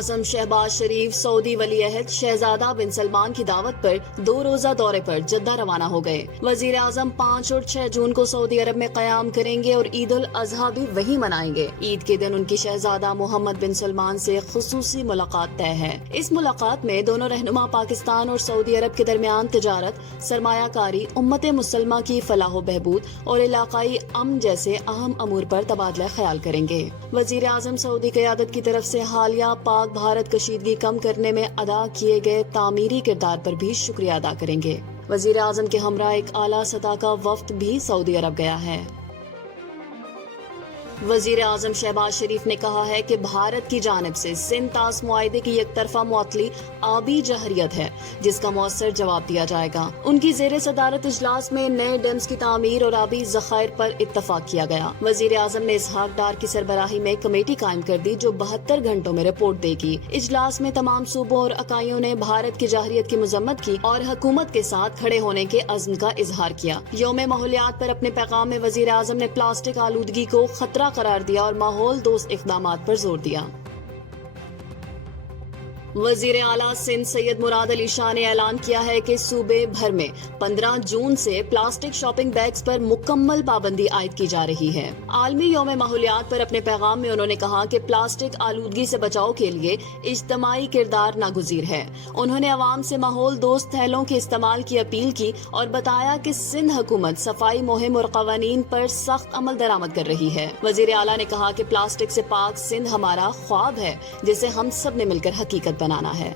اعظم شہباز شریف سعودی ولی عہد شہزادہ بن سلمان کی دعوت پر 2 روزہ دورے پر جدہ روانہ ہو گئے۔ وزیر اعظم 5 اور 6 جون کو سعودی عرب میں قیام کریں گے اور عید الاضحیٰ بھی وہی منائیں گے۔ عید کے دن ان کی شہزادہ محمد بن سلمان سے خصوصی ملاقات طے ہے۔ اس ملاقات میں دونوں رہنما پاکستان اور سعودی عرب کے درمیان تجارت، سرمایہ کاری، امت مسلمہ کی فلاح و بہبود اور علاقائی امن جیسے اہم امور پر تبادلہ خیال کریں گے۔ وزیر اعظم سعودی قیادت کی طرف سے حالیہ پاک بھارت کشیدگی کم کرنے میں ادا کیے گئے تعمیری کردار پر بھی شکریہ ادا کریں گے۔ وزیر اعظم کے ہمراہ ایک اعلیٰ سطح کا وفد بھی سعودی عرب گیا ہے۔ وزیر اعظم شہباز شریف نے کہا ہے کہ بھارت کی جانب سے سندھ طاس معاہدے کی یک طرفہ معطلی آبی جہریت ہے، جس کا مؤثر جواب دیا جائے گا۔ ان کی زیر صدارت اجلاس میں نئے ڈیمز کی تعمیر اور آبی ذخائر پر اتفاق کیا گیا۔ وزیر اعظم نے اسحاق ڈار کی سربراہی میں کمیٹی قائم کر دی جو 72 گھنٹوں میں رپورٹ دے گی۔ اجلاس میں تمام صوبوں اور اکائیوں نے بھارت کی جہریت کی مذمت کی اور حکومت کے ساتھ کھڑے ہونے کے عزم کا اظہار کیا۔ یوم ماحولیات پر اپنے پیغام میں وزیر اعظم نے پلاسٹک آلودگی کو خطرہ قرار دیا اور ماحول دوست اقدامات پر زور دیا۔ وزیر اعلیٰ سندھ سید مراد علی شاہ نے اعلان کیا ہے کہ صوبے بھر میں 15 جون سے پلاسٹک شاپنگ بیگز پر مکمل پابندی عائد کی جا رہی ہے۔ عالمی یوم ماحولیات پر اپنے پیغام میں انہوں نے کہا کہ پلاسٹک آلودگی سے بچاؤ کے لیے اجتماعی کردار ناگزیر ہے۔ انہوں نے عوام سے ماحول دوست تھیلوں کے استعمال کی اپیل کی اور بتایا کہ سندھ حکومت صفائی مہم اور قوانین پر سخت عمل درآمد کر رہی ہے۔ وزیر اعلیٰ نے کہا کہ پلاسٹک سے پاک سندھ ہمارا خواب ہے جسے ہم سب نے مل کر حقیقت بنانا ہے۔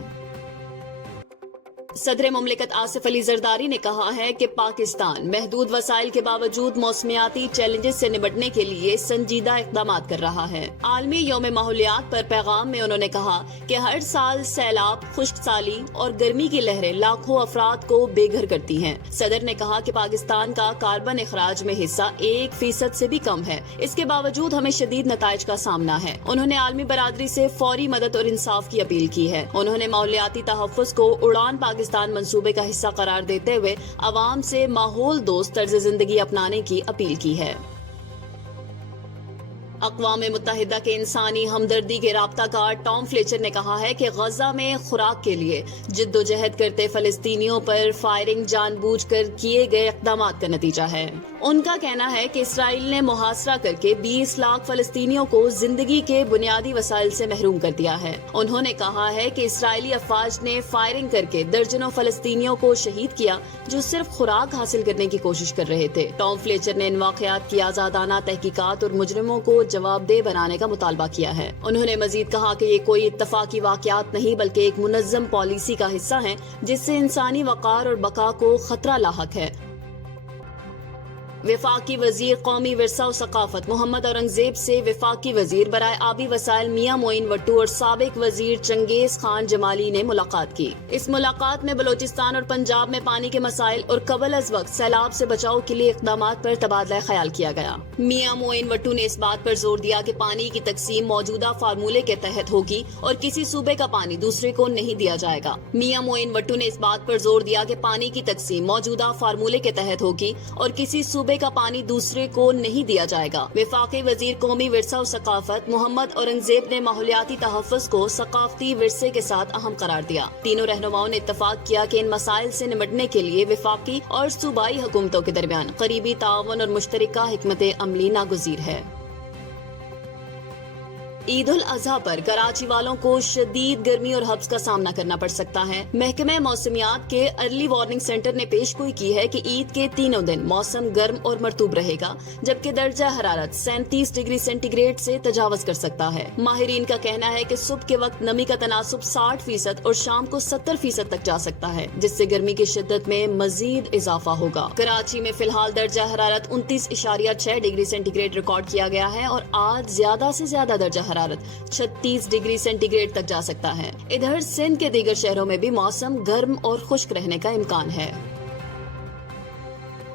صدر مملکت آصف علی زرداری نے کہا ہے کہ پاکستان محدود وسائل کے باوجود موسمیاتی چیلنجز سے نمٹنے کے لیے سنجیدہ اقدامات کر رہا ہے۔ عالمی یوم ماحولیات پر پیغام میں انہوں نے کہا کہ ہر سال سیلاب، خشک سالی اور گرمی کی لہریں لاکھوں افراد کو بے گھر کرتی ہیں۔ صدر نے کہا کہ پاکستان کا کاربن اخراج میں حصہ 1% سے بھی کم ہے، اس کے باوجود ہمیں شدید نتائج کا سامنا ہے۔ انہوں نے عالمی برادری سے فوری مدد اور انصاف کی اپیل کی ہے۔ انہوں نے ماحولیاتی تحفظ کو اڑان پاکستان منصوبے کا حصہ قرار دیتے ہوئے عوام سے ماحول دوست طرز زندگی اپنانے کی اپیل کی ہے۔ اقوام متحدہ کے انسانی ہمدردی کے رابطہ کار ٹام فلیچر نے کہا ہے کہ غزہ میں خوراک کے لیے جدوجہد کرتے فلسطینیوں پر فائرنگ جان بوجھ کر کیے گئے اقدامات کا نتیجہ ہے۔ ان کا کہنا ہے کہ اسرائیل نے محاصرہ کر کے 20 لاکھ فلسطینیوں کو زندگی کے بنیادی وسائل سے محروم کر دیا ہے۔ انہوں نے کہا ہے کہ اسرائیلی افواج نے فائرنگ کر کے درجنوں فلسطینیوں کو شہید کیا جو صرف خوراک حاصل کرنے کی کوشش کر رہے تھے۔ ٹام فلیچر نے ان واقعات کی آزادانہ تحقیقات اور مجرموں کو جواب دہ بنانے کا مطالبہ کیا ہے۔ انہوں نے مزید کہا کہ یہ کوئی اتفاقی واقعات نہیں بلکہ ایک منظم پالیسی کا حصہ ہیں جس سے انسانی وقار اور بقا کو خطرہ لاحق ہے۔ وفاقی وزیر قومی ورثہ و ثقافت محمد اورنگزیب سے وفاقی وزیر برائے آبی وسائل میاں معین وٹو اور سابق وزیر چنگیز خان جمالی نے ملاقات کی۔ اس ملاقات میں بلوچستان اور پنجاب میں پانی کے مسائل اور قبل از وقت سیلاب سے بچاؤ کے لیے اقدامات پر تبادلہ خیال کیا گیا۔ میاں معین وٹو نے اس بات پر زور دیا کہ پانی کی تقسیم موجودہ فارمولے کے تحت ہوگی اور کسی صوبے کا پانی دوسرے کو نہیں دیا جائے گا۔ میاں معین وٹو نے اس بات پر زور دیا کہ پانی کی تقسیم موجودہ فارمولے کے تحت ہوگی اور کسی صوبے کا پانی دوسرے کو نہیں دیا جائے گا۔ وفاقی وزیر قومی ورثہ و ثقافت محمد اورنگزیب نے ماحولیاتی تحفظ کو ثقافتی ورثے کے ساتھ اہم قرار دیا۔ تینوں رہنماؤں نے اتفاق کیا کہ ان مسائل سے نمٹنے کے لیے وفاقی اور صوبائی حکومتوں کے درمیان قریبی تعاون اور مشترکہ حکمت عملی ناگزیر ہے۔ عید الاضحیٰ پر کراچی والوں کو شدید گرمی اور حبس کا سامنا کرنا پڑ سکتا ہے۔ محکمہ موسمیات کے ارلی وارننگ سینٹر نے پیش گوئی کی ہے کہ عید کے تینوں دن موسم گرم اور مرطوب رہے گا جبکہ درجہ حرارت 37 ڈگری سینٹی گریڈ سے تجاوز کر سکتا ہے۔ ماہرین کا کہنا ہے کہ صبح کے وقت نمی کا تناسب 60% اور شام کو 70% تک جا سکتا ہے جس سے گرمی کی شدت میں مزید اضافہ ہوگا۔ کراچی میں فی الحال درجہ حرارت 29.6 ڈگری سینٹی گریڈ ریکارڈ کیا گیا ہے اور آج زیادہ سے زیادہ درجہ حرارت 36 ڈگری سینٹی گریڈ تک جا سکتا ہے۔ ادھر سندھ کے دیگر شہروں میں بھی موسم گرم اور خشک رہنے کا امکان ہے۔